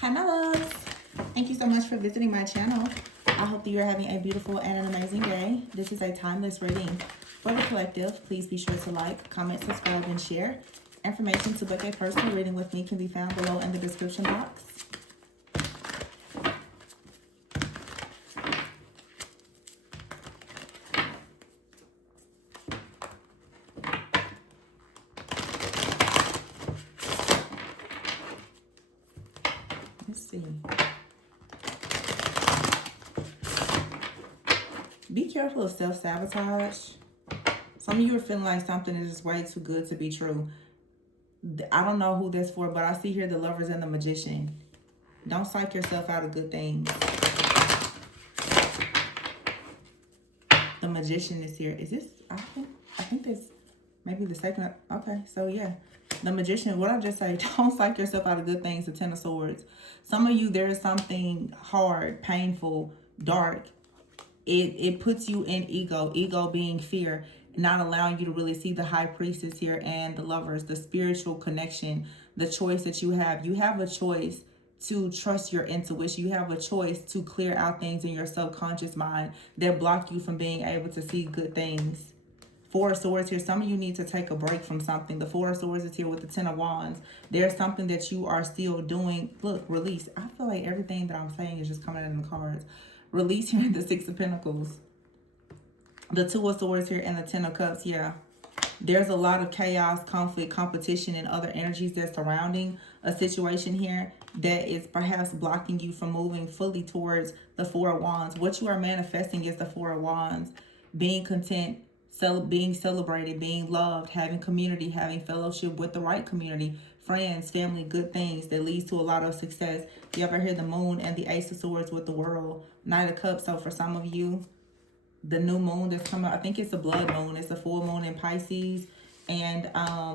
Hi, my loves. Thank you so much for visiting my channel. I hope that you're having a beautiful and an amazing day. This is a timeless reading for the collective. Please be sure to like, comment, subscribe, and share. Information to book a personal reading with me can be found below in the description box. Let's see. Be careful of self-sabotage. Some of you are feeling like something is just way too good to be true. I don't know who that's for, but I see here the Lovers and the Magician. Don't psych yourself out of good things. The Magician is here. Is this? I think this maybe the second. Okay, so yeah. The Magician, what I just say, don't psych yourself out of good things, the Ten of Swords. Some of you, there is something hard, painful, dark. It puts you in ego being fear, not allowing you to really see the High Priestess here and the Lovers, the spiritual connection, the choice that you have. You have a choice to trust your intuition. You have a choice to clear out things in your subconscious mind that block you from being able to see good things. Four of Swords here. Some of you need to take a break from something. The Four of Swords is here with the Ten of Wands. There's something that you are still doing. Look, release. I feel like everything that I'm saying is just coming out in the cards. Release here in the Six of Pentacles. The Two of Swords here and the Ten of Cups. Yeah. There's a lot of chaos, conflict, competition, and other energies that's surrounding a situation here that is perhaps blocking you from moving fully towards the Four of Wands. What you are manifesting is the Four of Wands. Being content, being celebrated, being loved, having community, having fellowship with the right community, friends, family, good things that leads to a lot of success. You ever hear the Moon and the Ace of Swords with the World, Knight of Cups? So for some of you, the new moon that's coming, I think it's a blood moon. It's a full moon in Pisces, and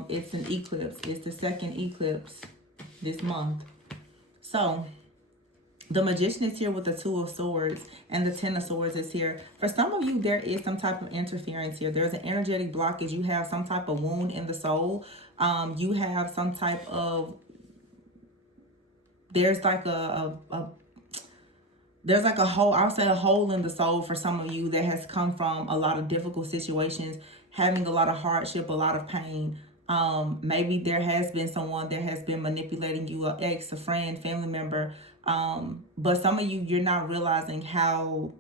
it's an eclipse. It's the second eclipse this month. So the Magician is here with the Two of Swords, and the Ten of Swords is here. For some of you, there is some type of interference here. There's an energetic blockage. You have some type of wound in the soul. You have some type of, there's like there's like a hole, I'll say a hole in the soul for some of you that has come from a lot of difficult situations, having a lot of hardship, a lot of pain. Maybe there has been someone that has been manipulating you, an ex, a friend, family member. But some of you, you're not realizing how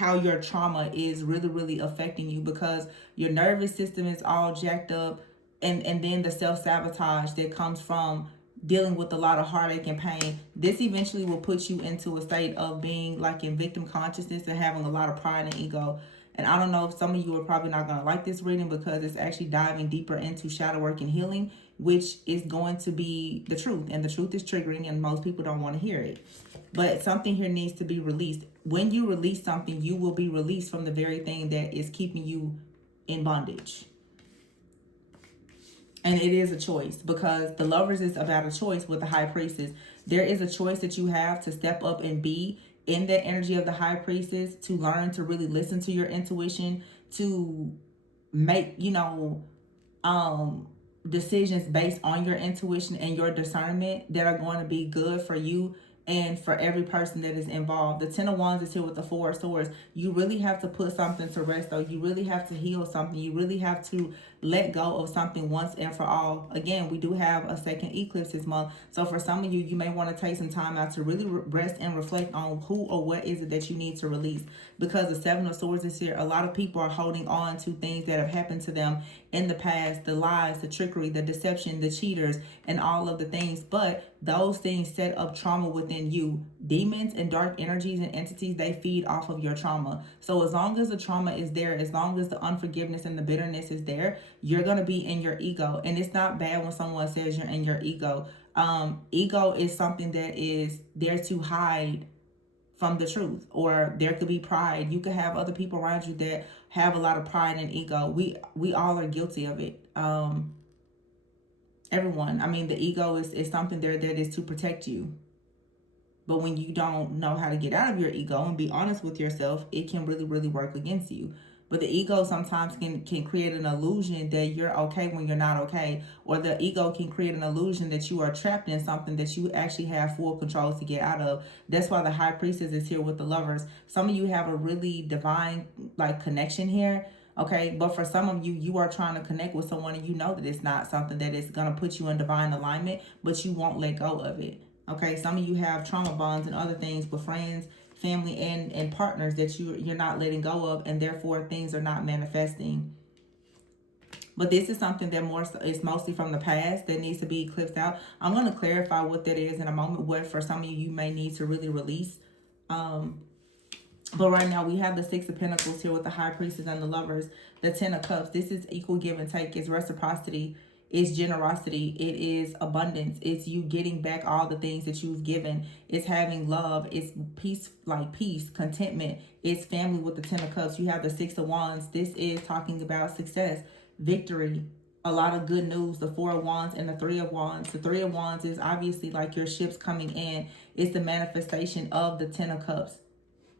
your trauma is really affecting you, because your nervous system is all jacked up, and then the self-sabotage that comes from dealing with a lot of heartache and pain. This eventually will put you into a state of being like in victim consciousness and having a lot of pride and ego. And I don't know if some of you are probably not going to like this reading, because it's actually diving deeper into shadow work and healing, which is going to be the truth. And the truth is triggering, and most people don't want to hear it. But something here needs to be released. When you release something, you will be released from the very thing that is keeping you in bondage. And it is a choice, because the Lovers is about a choice with the High Priestess. There is a choice that you have to step up and be in that energy of the High Priestess, to learn to really listen to your intuition, to make, decisions based on your intuition and your discernment that are going to be good for you and for every person that is involved. The Ten of Wands is here with the Four of Swords. You really have to put something to rest, though. You really have to heal something. You really have to let go of something once and for all. Again, we do have a second eclipse this month. So for some of you, you may want to take some time out to really rest and reflect on who or what is it that you need to release. Because the Seven of Swords is here. A lot of people are holding on to things that have happened to them in the past, the lies, the trickery, the deception, the cheaters, and all of the things. But those things set up trauma within you. Demons and dark energies and entities, they feed off of your trauma. So as long as the trauma is there, as long as the unforgiveness and the bitterness is there, you're going to be in your ego. And it's not bad when someone says you're in your ego. Ego is something that is there to hide from the truth. Or there could be pride. You could have other people around you that have a lot of pride and ego. We all are guilty of it. Everyone. I mean, the ego is something there that is to protect you. But when you don't know how to get out of your ego and be honest with yourself, it can really work against you. But the ego sometimes can create an illusion that you're okay when you're not okay, or the ego can create an illusion that you are trapped in something that you actually have full control to get out of. That's why the high priestess is here with the lovers. Some of you have a really divine like connection here. Okay, but for some of you, you are trying to connect with someone and you know that it's not something that is going to put you in divine alignment, but you won't let go of it. Okay, some of you have trauma bonds and other things with friends, family, and partners that you're not letting go of, and therefore things are not manifesting. But this is something that more is mostly from the past that needs to be eclipsed out. I'm going to clarify what that is in a moment, what for some of you may need to really release. But right now we have the Six of Pentacles here with the High Priestess and the Lovers. The Ten of Cups. This is equal give and take. It's reciprocity. It's generosity. It is abundance. It's you getting back all the things that you've given. It's having love. It's peace, like peace, contentment. It's family with the Ten of Cups. You have the Six of Wands. This is talking about success, victory, a lot of good news. The Four of Wands and the Three of Wands. The Three of Wands is obviously like your ships coming in. It's the manifestation of the Ten of Cups.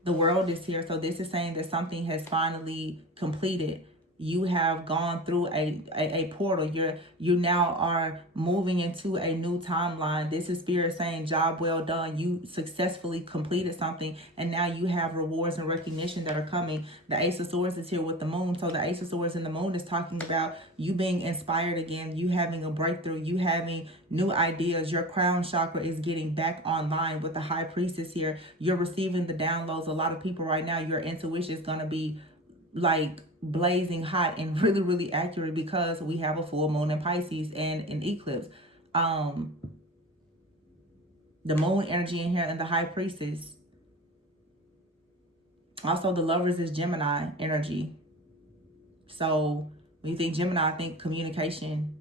The world is here. So this is saying that something has finally completed. You have gone through a portal. You now are moving into a new timeline. This is Spirit saying, job well done. You successfully completed something, and now you have rewards and recognition that are coming. The Ace of Swords is here with the moon. So the Ace of Swords and the moon is talking about you being inspired again, you having a breakthrough, you having new ideas. Your crown chakra is getting back online with the High Priestess here. You're receiving the downloads. A lot of people right now, your intuition is going to be like blazing hot and really, really accurate because we have a full moon in Pisces and an eclipse. The moon energy in here and the High Priestess. Also, the Lovers is Gemini energy. So when you think Gemini, I think communication.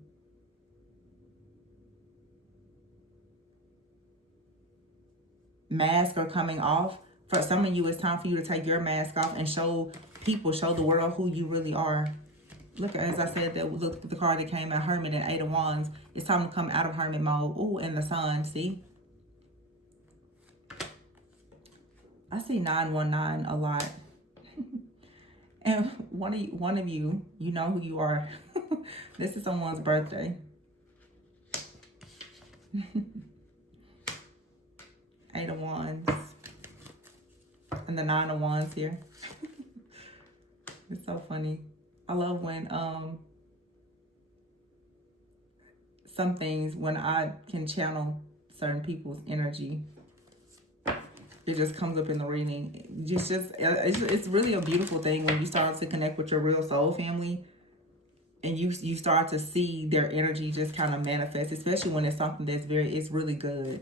Masks are coming off. For some of you, it's time for you to take your mask off and show people, show the world who you really are. Look, as I said, look at the card that came out, Hermit and Eight of Wands. It's time to come out of Hermit mode. Ooh, and the Sun, see? I see 919 a lot. And one of you, you know who you are. This is someone's birthday. Eight of Wands. And the Nine of Wands here. It's so funny. I love when some things, when I can channel certain people's energy, it just comes up in the reading. It's really a beautiful thing when you start to connect with your real soul family, and you start to see their energy just kind of manifest, especially when it's something that's it's really good.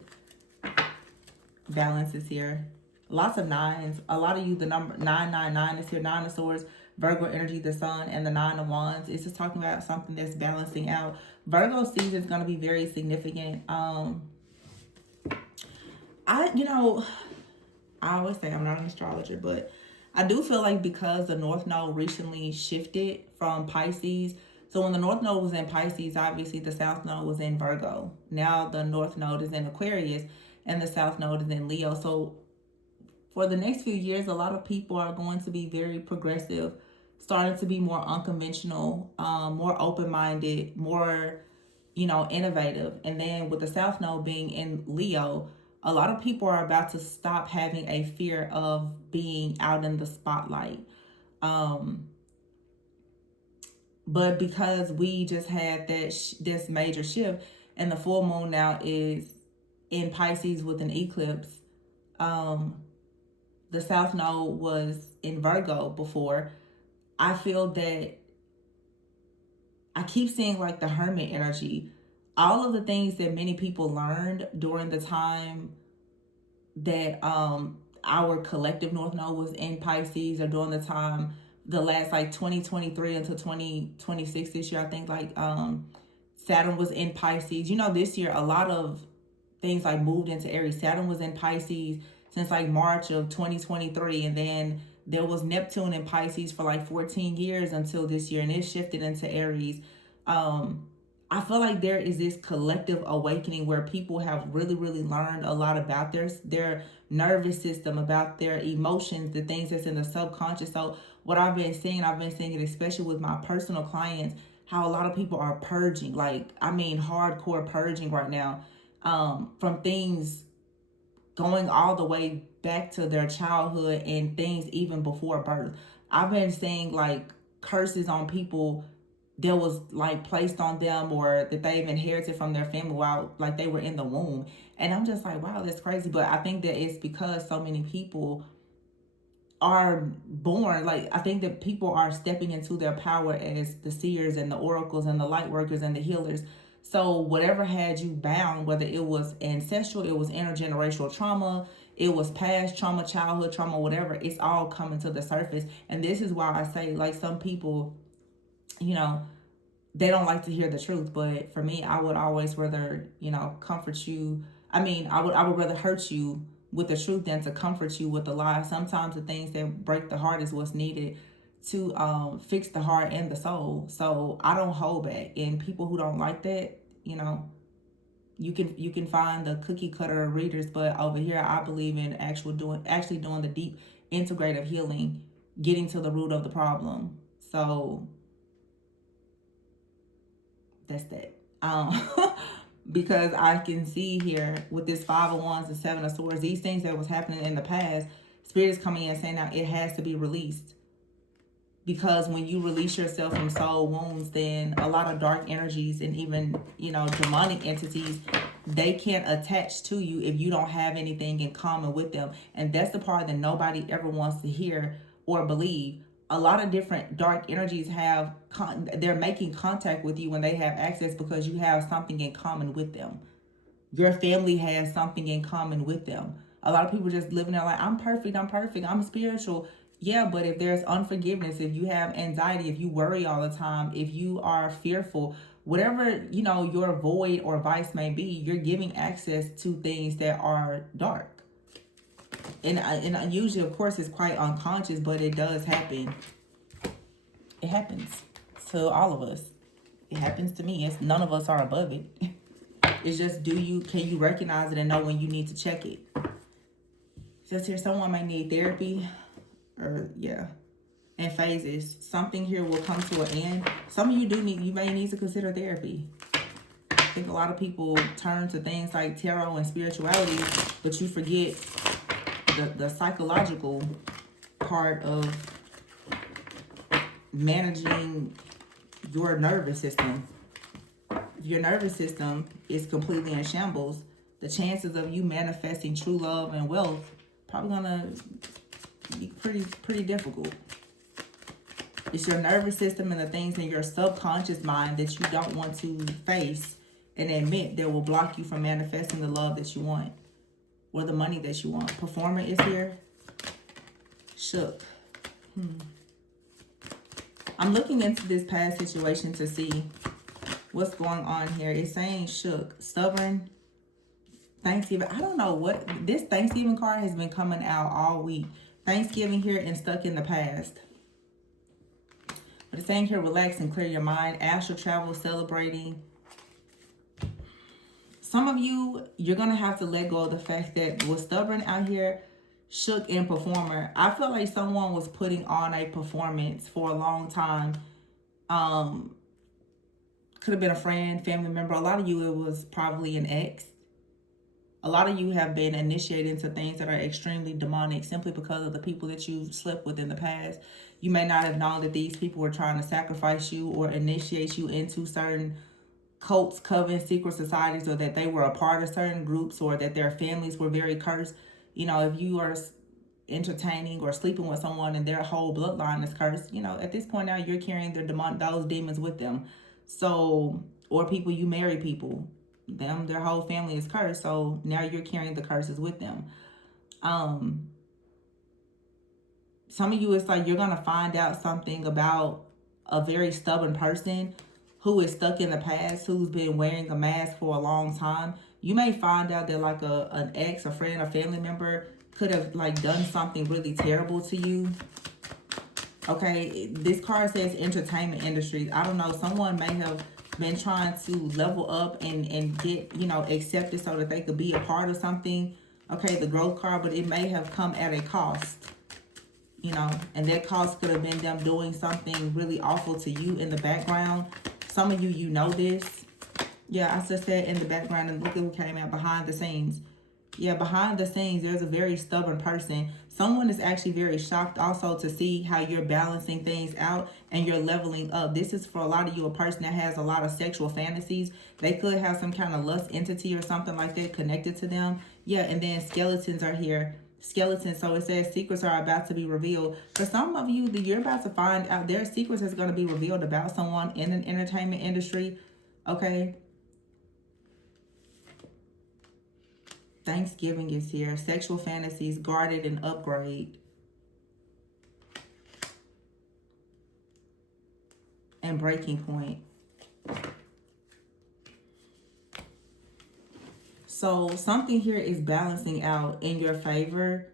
Balance is here. Lots of nines. A lot of you, the number 999 is here. Nine of Swords, Virgo energy, the Sun, and the Nine of Wands. It's just talking about something that's balancing out. Virgo season is going to be very significant. I always say I'm not an astrologer, but I do feel like because the North Node recently shifted from Pisces. So when the North Node was in Pisces, obviously the South Node was in Virgo. Now the North Node is in Aquarius and the South Node is in Leo. So for the next few years, a lot of people are going to be very progressive, starting to be more unconventional, more open-minded, more, innovative. And then with the South Node being in Leo, a lot of people are about to stop having a fear of being out in the spotlight. But because we just had this major shift, and the full moon now is in Pisces with an eclipse, the South Node was in Virgo before. I feel that I keep seeing like the Hermit energy. All of the things that many people learned during the time that our collective North Node was in Pisces, or during the time, the last like 2023 until 2026 this year, I think like Saturn was in Pisces. This year a lot of things like moved into Aries. Saturn was in Pisces since like March of 2023, and then there was Neptune in Pisces for like 14 years until this year, and it shifted into Aries. I feel like there is this collective awakening where people have really, really learned a lot about their nervous system, about their emotions, the things that's in the subconscious. So what I've been seeing it especially with my personal clients, how a lot of people are purging, like, I mean, hardcore purging right now, from things going all the way back to their childhood and things even before birth. I've been seeing like curses on people that was like placed on them or that they've inherited from their family while like they were in the womb. And I'm just like, wow, that's crazy. But I think that it's because so many people are born, like, I think that people are stepping into their power as the seers and the oracles and the light workers and the healers. So whatever had you bound, whether it was ancestral, it was intergenerational trauma, it was past trauma, childhood trauma, whatever, it's all coming to the surface. And this is why I say, like, some people, you know, they don't like to hear the truth. But for me, I would always rather, comfort you. I would rather hurt you with the truth than to comfort you with the lie. Sometimes the things that break the heart is what's needed to fix the heart and the soul. So I don't hold back. And people who don't like that, you can find the cookie cutter readers, but over here I believe in actually doing the deep integrative healing, getting to the root of the problem. So that's that. Because I can see here with this 5 of Wands and 7 of Swords, these things that was happening in the past, Spirit is coming in saying now it has to be released. Because when you release yourself from soul wounds, then a lot of dark energies and even, demonic entities, they can't attach to you if you don't have anything in common with them. And that's the part that nobody ever wants to hear or believe. A lot of different dark energies they're making contact with you when they have access because you have something in common with them. Your family has something in common with them. A lot of people just living there like, I'm perfect, I'm spiritual. Yeah, but if there's unforgiveness, if you have anxiety, if you worry all the time, if you are fearful, whatever, your void or vice may be, you're giving access to things that are dark. And usually, of course, it's quite unconscious, but it does happen. It happens to all of us. It happens to me. None of us are above it. It's just, can you recognize it and know when you need to check it? Just here, someone may need therapy, in phases. Something here will come to an end. Some of you may need to consider therapy. I think a lot of people turn to things like tarot and spirituality, but you forget the psychological part of managing your nervous system. If your nervous system is completely in shambles, the chances of you manifesting true love and wealth probably gonna be pretty difficult. It's your nervous system and the things in your subconscious mind that you don't want to face and admit that will block you from manifesting the love that you want or the money that you want. Performer is here. Shook. I'm looking into this past situation to see what's going on here. It's saying shook, stubborn, Thanksgiving. I don't know what this Thanksgiving card has been coming out all week. Thanksgiving here and stuck in the past. But it's saying here, relax and clear your mind. Astral travel, celebrating. Some of you, you're going to have to let go of the fact that was stubborn out here, shook, and performer. I feel like someone was putting on a performance for a long time. Could have been a friend, family member. A lot of you, it was probably an ex. A lot of you have been initiated into things that are extremely demonic simply because of the people that you've slept with in the past. You may not have known that these people were trying to sacrifice you or initiate you into certain cults, covens, secret societies, or that they were a part of certain groups, or that their families were very cursed. If you are entertaining or sleeping with someone and their whole bloodline is cursed, at this point now you're carrying those demons with them. So, or people, you marry people, their whole family is cursed, so now you're carrying the curses with them. Some of you, it's like you're gonna find out something about a very stubborn person who is stuck in the past, who's been wearing a mask for a long time. You may find out that like an ex, a friend, a family member could have like done something really terrible to you. Okay, this card says entertainment industry. I don't know, someone may have been trying to level up and get, accepted so that they could be a part of something. Okay, the growth card, but it may have come at a cost. you know, and that cause could have been them doing something really awful to you in the background. Some of you, you know this. Yeah, I just said in the background, and look at what came out behind the scenes. Yeah, behind the scenes, there's a very stubborn person. Someone is actually very shocked also to see how you're balancing things out and you're leveling up. This is for a lot of you a person that has a lot of sexual fantasies. They could have some kind of lust entity or something like that connected to them. Yeah, and then skeletons are here. Skeletons. So it says secrets are about to be revealed. For some of you, that you're about to find out their secrets is going to be revealed about someone in an entertainment industry. Okay. Thanksgiving is here. Sexual fantasies, guarded and upgrade. And breaking point. So something here is balancing out in your favor.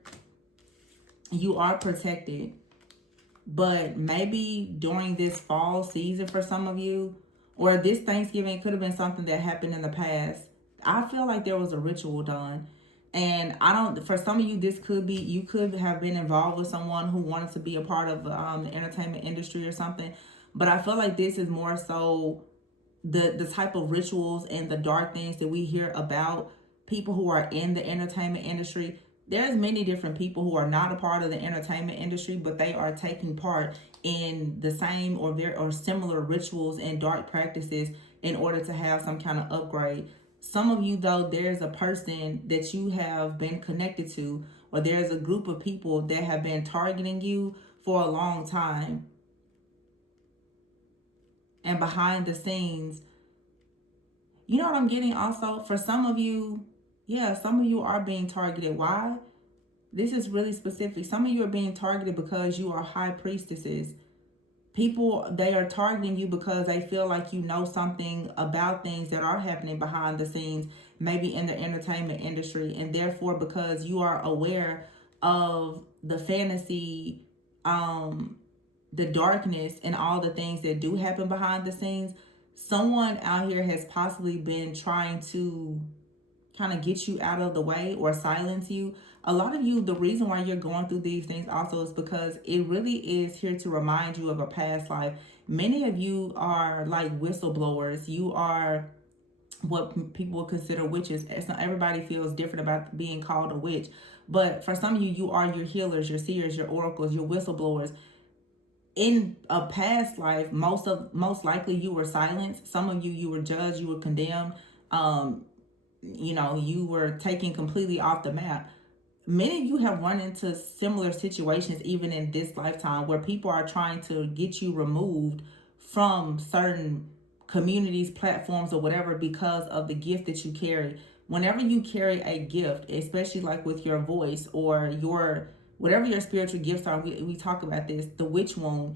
You are protected. But maybe during this fall season for some of you, or this Thanksgiving, could have been something that happened in the past. I feel like there was a ritual done. And I don't, for some of you, this could be, you could have been involved with someone who wanted to be a part of the entertainment industry or something. But I feel like this is more so the type of rituals and the dark things that we hear about people who are in the entertainment industry. There's many different people who are not a part of the entertainment industry, but they are taking part in the same or similar rituals and dark practices in order to have some kind of upgrade. Some of you, though, there's a person that you have been connected to, or there's a group of people that have been targeting you for a long time. And behind the scenes, you know what I'm getting also? For some of you, yeah, some of you are being targeted. Why? This is really specific. Some of you are being targeted because you are high priestesses. People, they are targeting you because they feel like you know something about things that are happening behind the scenes, maybe in the entertainment industry. And therefore, because you are aware of the fantasy, the darkness, and all the things that do happen behind the scenes, someone out here has possibly been trying to kind of get you out of the way or silence you. A lot of you, the reason why you're going through these things also is because it really is here to remind you of a past life. Many of you are like whistleblowers. You are what people would consider witches. It's not, everybody feels different about being called a witch. But for some of you, you are your healers, your seers, your oracles, your whistleblowers. In a past life, most likely you were silenced. Some of you, you were judged, you were condemned. You know, you were taken completely off the map. Many of you have run into similar situations even in this lifetime where people are trying to get you removed from certain communities, platforms, or whatever because of the gift that you carry. Whenever you carry a gift, especially like with your voice or your whatever your spiritual gifts are, we talk about this, the witch wound.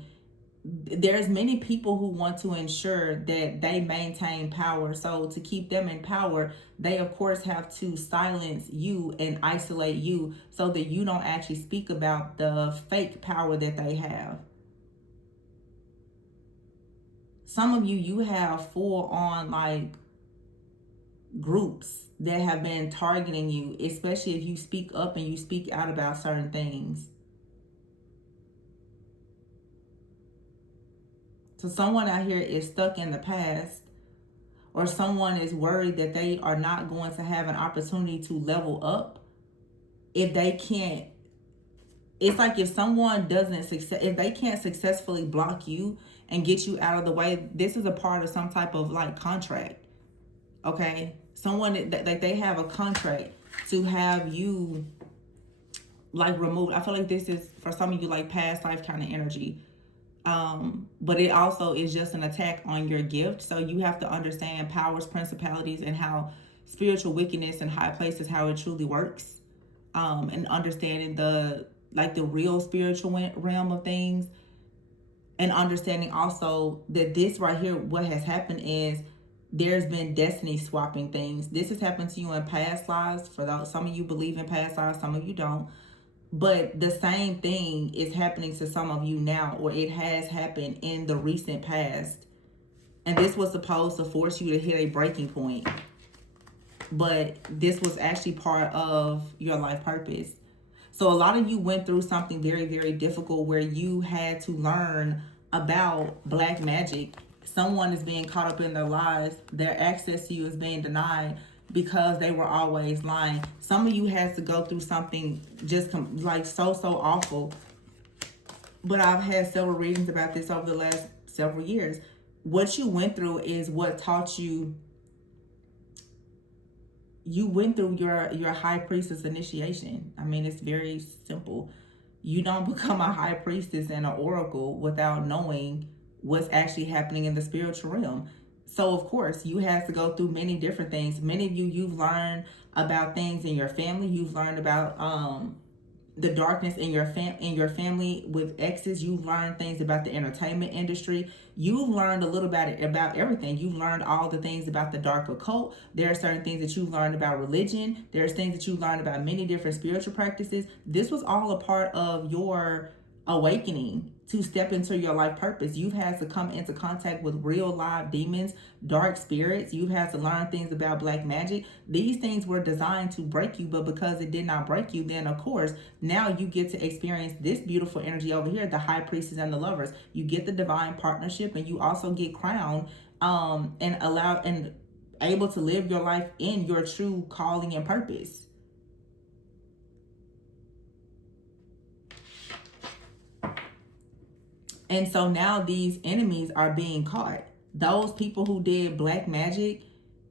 There's many people who want to ensure that they maintain power. So to keep them in power, they of course have to silence you and isolate you so that you don't actually speak about the fake power that they have. Some of you, you have full on like groups that have been targeting you, especially if you speak up and you speak out about certain things. So someone out here is stuck in the past, or someone is worried that they are not going to have an opportunity to level up if they can't. It's like if someone if they can't successfully block you and get you out of the way, this is a part of some type of like contract. Okay, someone that they have a contract to have you like removed. I feel like this is for some of you like past life kind of energy. But it also is just an attack on your gift. So you have to understand powers, principalities, and how spiritual wickedness in high places, how it truly works. And understanding the real spiritual realm of things, and understanding also that this right here, what has happened is there's been destiny swapping things. This has happened to you in past lives. For those, some of you believe in past lives, some of you don't. But the same thing is happening to some of you now, or it has happened in the recent past. And this was supposed to force you to hit a breaking point. But this was actually part of your life purpose. So a lot of you went through something very, very difficult where you had to learn about black magic. Someone is being caught up in their lies. Their access to you is being denied because they were always lying. Some of you had to go through something just like so awful. But I've had several readings about this over the last several years. What you went through is what taught you. You went through your high priestess initiation. I mean, it's very simple. You don't become a high priestess and an oracle without knowing what's actually happening in the spiritual realm. So of course you have to go through many different things. Many of you've learned about things in your family. You've learned about the darkness in your family with exes. You've learned things about the entertainment industry. You've learned a little about everything. You've learned all the things about the dark occult. There are certain things that you've learned about religion. There's things that you've learned about many different spiritual practices. This was all a part of your awakening to step into your life purpose. You've had to come into contact with real live demons, dark spirits. You've had to learn things about black magic. These things were designed to break you, but because it did not break you, then of course now you get to experience this beautiful energy over here, the high priestess and the lovers. You get the divine partnership, and you also get crowned and allowed and able to live your life in your true calling and purpose. And so now these enemies are being caught. Those people who did black magic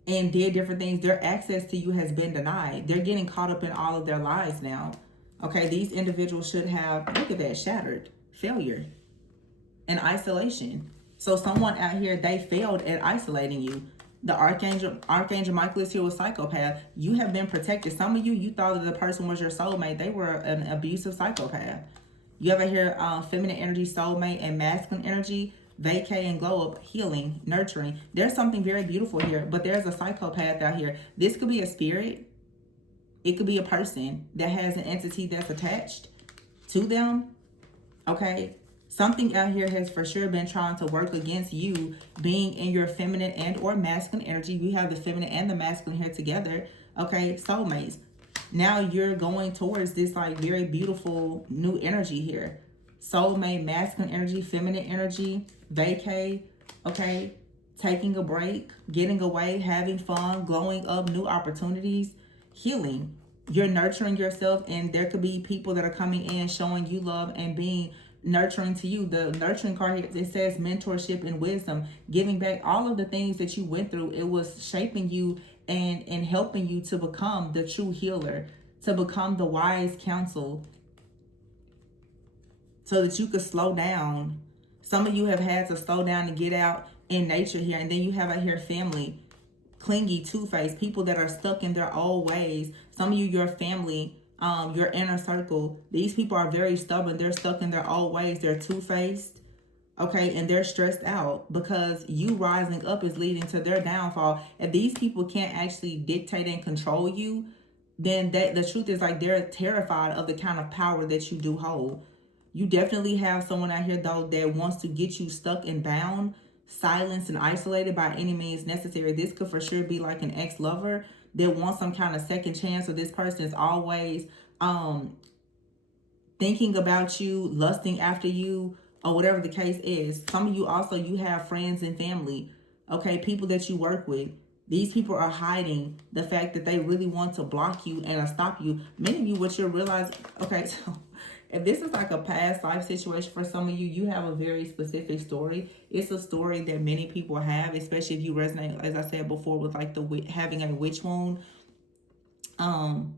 and did different things, their access to you has been denied. They're getting caught up in all of their lies now. Okay, these individuals should have, look at that, shattered, failure, and isolation. So someone out here, they failed at isolating you. The Archangel Michael is here with psychopath. You have been protected. Some of you, you thought that the person was your soulmate. They were an abusive psychopath. You ever hear feminine energy, soulmate, and masculine energy, vacay and glow up, healing, nurturing. There's something very beautiful here, but there's a psychopath out here. This could be a spirit. It could be a person that has an entity that's attached to them. Okay? Something out here has for sure been trying to work against you being in your feminine and or masculine energy. We have the feminine and the masculine here together. Okay? Soulmates. Now you're going towards this like very beautiful new energy here. Soulmate, masculine energy, feminine energy, vacay, okay? Taking a break, getting away, having fun, glowing up, new opportunities, healing. You're nurturing yourself, and there could be people that are coming in showing you love and being nurturing to you. The nurturing card here, it says mentorship and wisdom, giving back all of the things that you went through. It was shaping you and helping you to become the true healer, to become the wise counsel, so that you could slow down. Some of you have had to slow down and get out in nature here. And then you have out here family, clingy, two-faced, people that are stuck in their old ways. Some of you, your family, your inner circle, these people are very stubborn. They're stuck in their old ways. They're two-faced. Okay, and they're stressed out because you rising up is leading to their downfall. If these people can't actually dictate and control you, then the truth is like they're terrified of the kind of power that you do hold. You definitely have someone out here though that wants to get you stuck and bound, silenced and isolated by any means necessary. This could for sure be like an ex-lover that wants some kind of second chance, or this person is always thinking about you, lusting after you, or whatever the case is. Some of you also, you have friends and family, okay, people that you work with. These people are hiding the fact that they really want to block you and stop you. Many of you, what you're realizing, okay, so if this is like a past life situation for some of you, you have a very specific story. It's a story that many people have, especially if you resonate, as I said before, with like having a witch wound. And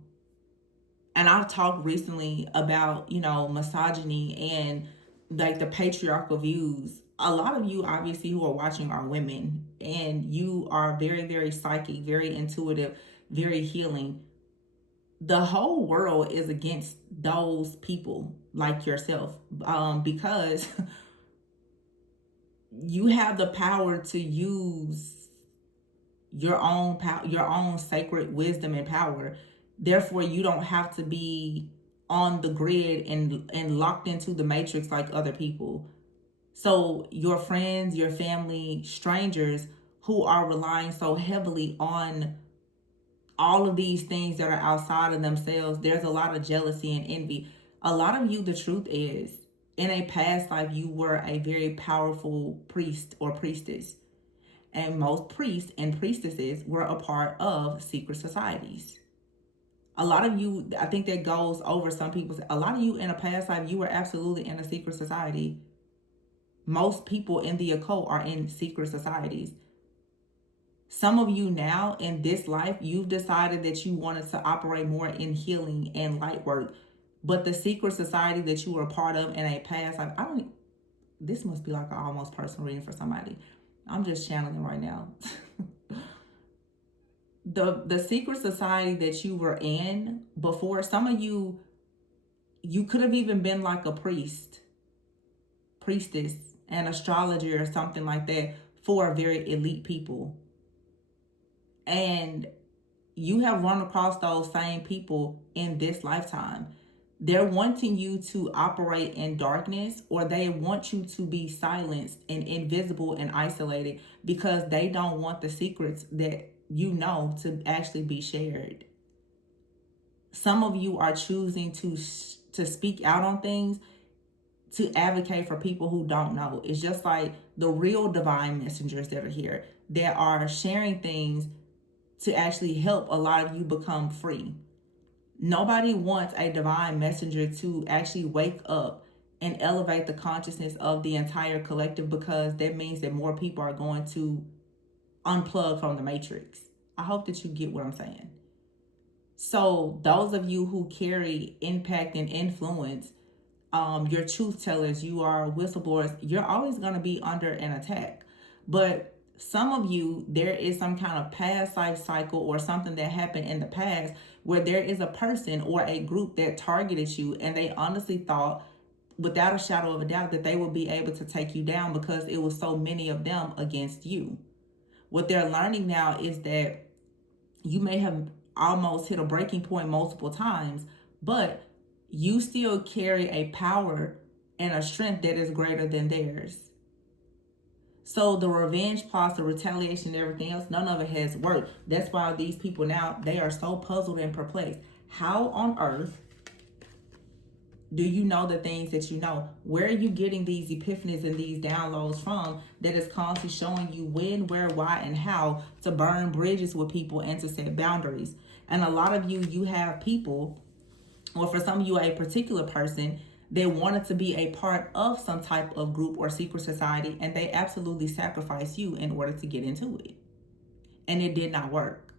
I've talked recently about, misogyny and like the patriarchal views. A lot of you, obviously, who are watching are women, and you are very, very psychic, very intuitive, very healing. The whole world is against those people like yourself, because you have the power to use your own power, your own sacred wisdom and power. Therefore, you don't have to be on the grid and locked into the matrix like other people. So your friends, your family, strangers who are relying so heavily on all of these things that are outside of themselves. There's a lot of jealousy and envy. A lot of you, the truth is, in a past life, you were a very powerful priest or priestess. And most priests and priestesses were a part of secret societies. A lot of you, I think that goes over some people. A lot of you in a past life, you were absolutely in a secret society. Most people in the occult are in secret societies. Some of you now in this life, you've decided that you wanted to operate more in healing and light work. But the secret society that you were a part of in a past life, this must be like an almost personal reading for somebody. I'm just channeling right now. The secret society that you were in before, some of you could have even been like a priestess, an astrologer or something like that for very elite people. And you have run across those same people in this lifetime. They're wanting you to operate in darkness, or they want you to be silenced and invisible and isolated because they don't want the secrets that you know to actually be shared. Some of you are choosing to speak out on things, to advocate for people who don't know. It's just like the real divine messengers that are here that are sharing things to actually help a lot of you become free. Nobody wants a divine messenger to actually wake up and elevate the consciousness of the entire collective, because that means that more people are going to unplug from the matrix. I hope that you get what I'm saying. So those of you who carry impact and influence, you're truth tellers, you are whistleblowers, you're always going to be under an attack. But some of you, there is some kind of past life cycle or something that happened in the past where there is a person or a group that targeted you, and they honestly thought, without a shadow of a doubt, that they would be able to take you down because it was so many of them against you. What they're learning now is that you may have almost hit a breaking point multiple times, but you still carry a power and a strength that is greater than theirs. So the revenge plots, the retaliation, and everything else, none of it has worked. That's why these people now, they are so puzzled and perplexed. How on earth do you know the things that you know? Where are you getting these epiphanies and these downloads from that is constantly showing you when, where, why, and how to burn bridges with people and to set boundaries? And a lot of you, you have people, or for some of you, a particular person, they wanted to be a part of some type of group or secret society, and they absolutely sacrificed you in order to get into it. And it did not work.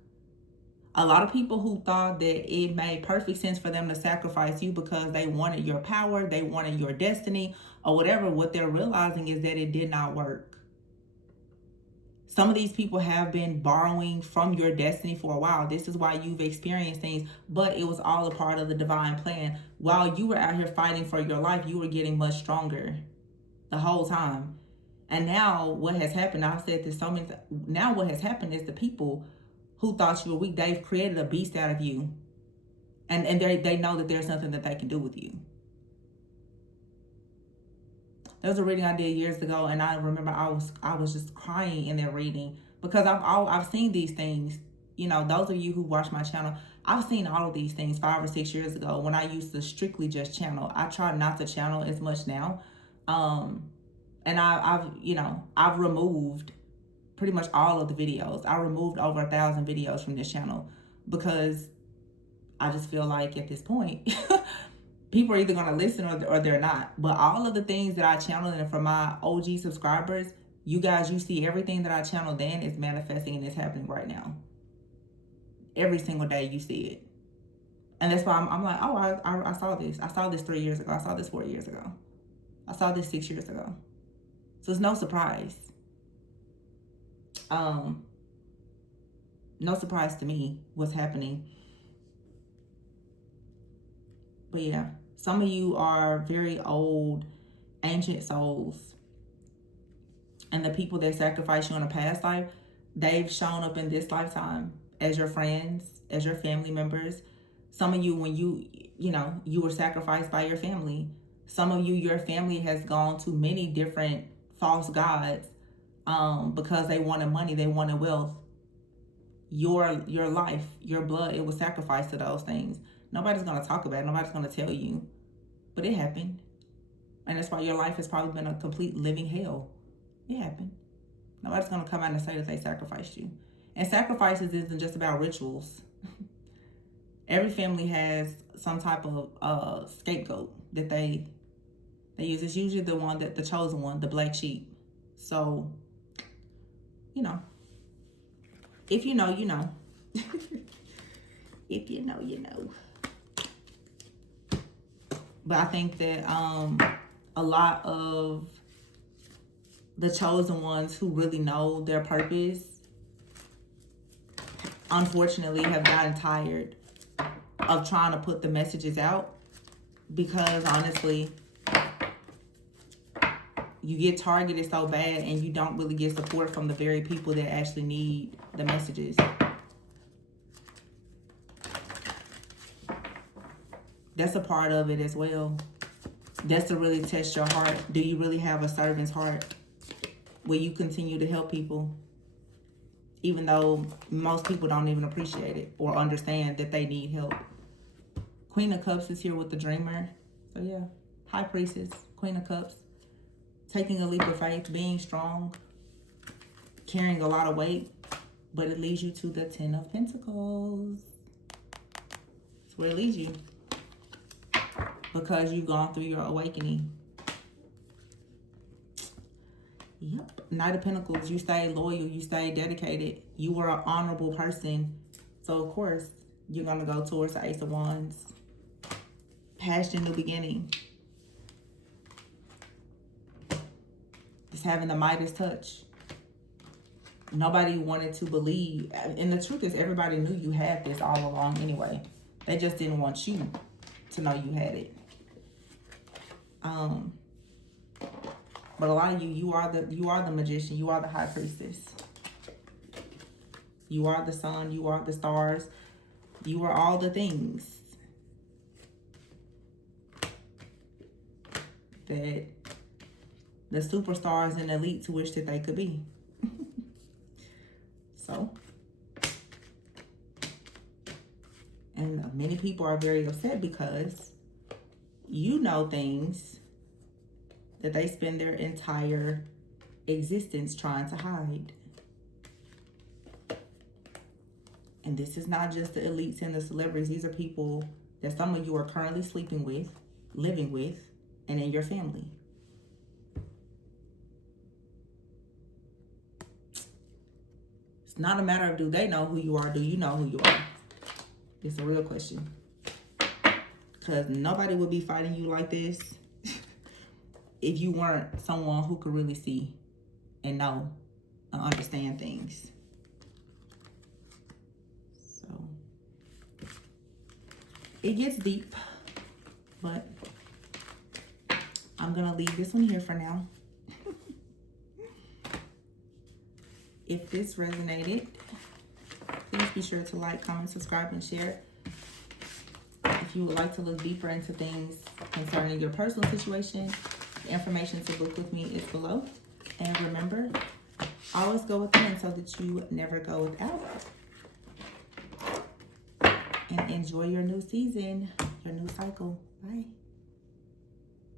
A lot of people who thought that it made perfect sense for them to sacrifice you because they wanted your power, they wanted your destiny, or whatever, what they're realizing is that it did not work. Some of these people have been borrowing from your destiny for a while. This is why you've experienced things, but it was all a part of the divine plan. While you were out here fighting for your life, you were getting much stronger the whole time. And now what has happened, I've said this so many times, now what has happened is the people who thought you were weak, they've created a beast out of you. And they know that there's nothing that they can do with you. There was a reading I did years ago, and I remember I was just crying in that reading because I've seen these things. You know, those of you who watch my channel, I've seen all of these things 5 or 6 years ago when I used to strictly just channel. I try not to channel as much now, and I've removed pretty much all of the videos. I removed over 1,000 videos from this channel because I just feel like at this point. People are either going to listen or they're not. But all of the things that I channeled, and for my OG subscribers, you guys, you see everything that I channeled then is manifesting and it's happening right now. Every single day you see it. And that's why I'm like, oh, I saw this. I saw this 3 years ago. I saw this 4 years ago. I saw this 6 years ago. So it's no surprise. No surprise to me what's happening. But yeah, some of you are very old, ancient souls. And the people that sacrificed you in a past life, they've shown up in this lifetime as your friends, as your family members. Some of you, when you were sacrificed by your family. Some of you, your family has gone to many different false gods because they wanted money, they wanted wealth. your life, your blood, it was sacrificed to those things. Nobody's going to talk about it. Nobody's going to tell you. But it happened. And that's why your life has probably been a complete living hell. It happened. Nobody's going to come out and say that they sacrificed you. And sacrifices isn't just about rituals. Every family has some type of scapegoat that they use. It's usually the chosen one, the black sheep. So, you know, if you know, you know. If you know, you know. But I think that a lot of the chosen ones who really know their purpose, unfortunately, have gotten tired of trying to put the messages out, because honestly, you get targeted so bad and you don't really get support from the very people that actually need the messages. That's a part of it as well. That's to really test your heart. Do you really have a servant's heart? Will you continue to help people? Even though most people don't even appreciate it or understand that they need help. Queen of Cups is here with the Dreamer. So yeah, High Priestess, Queen of Cups. Taking a leap of faith, being strong, carrying a lot of weight, but it leads you to the Ten of Pentacles. That's where it leads you. Because you've gone through your awakening. Yep. Knight of Pentacles, you stay loyal, you stay dedicated. You were an honorable person. So, of course, you're going to go towards the Ace of Wands. Passion, new beginning. Just having the Midas touch. Nobody wanted to believe. And the truth is, everybody knew you had this all along anyway. They just didn't want you to know you had it. But a lot of you are the magician. You are the High Priestess. You are the sun. You are the stars. You are all the things that the superstars and elites wish that they could be. So, and many people are very upset because you know things that they spend their entire existence trying to hide. And this is not just the elites and the celebrities. These are people that some of you are currently sleeping with, living with, and in your family. It's not a matter of do they know who you are, do you know who you are? It's a real question. Because nobody would be fighting you like this if you weren't someone who could really see and know and understand things. So, it gets deep, but I'm going to leave this one here for now. If this resonated, please be sure to like, comment, subscribe, and share. If you would like to look deeper into things concerning your personal situation, the information to book with me is below. And remember, always go within so that you never go without. And enjoy your new season, your new cycle. Bye.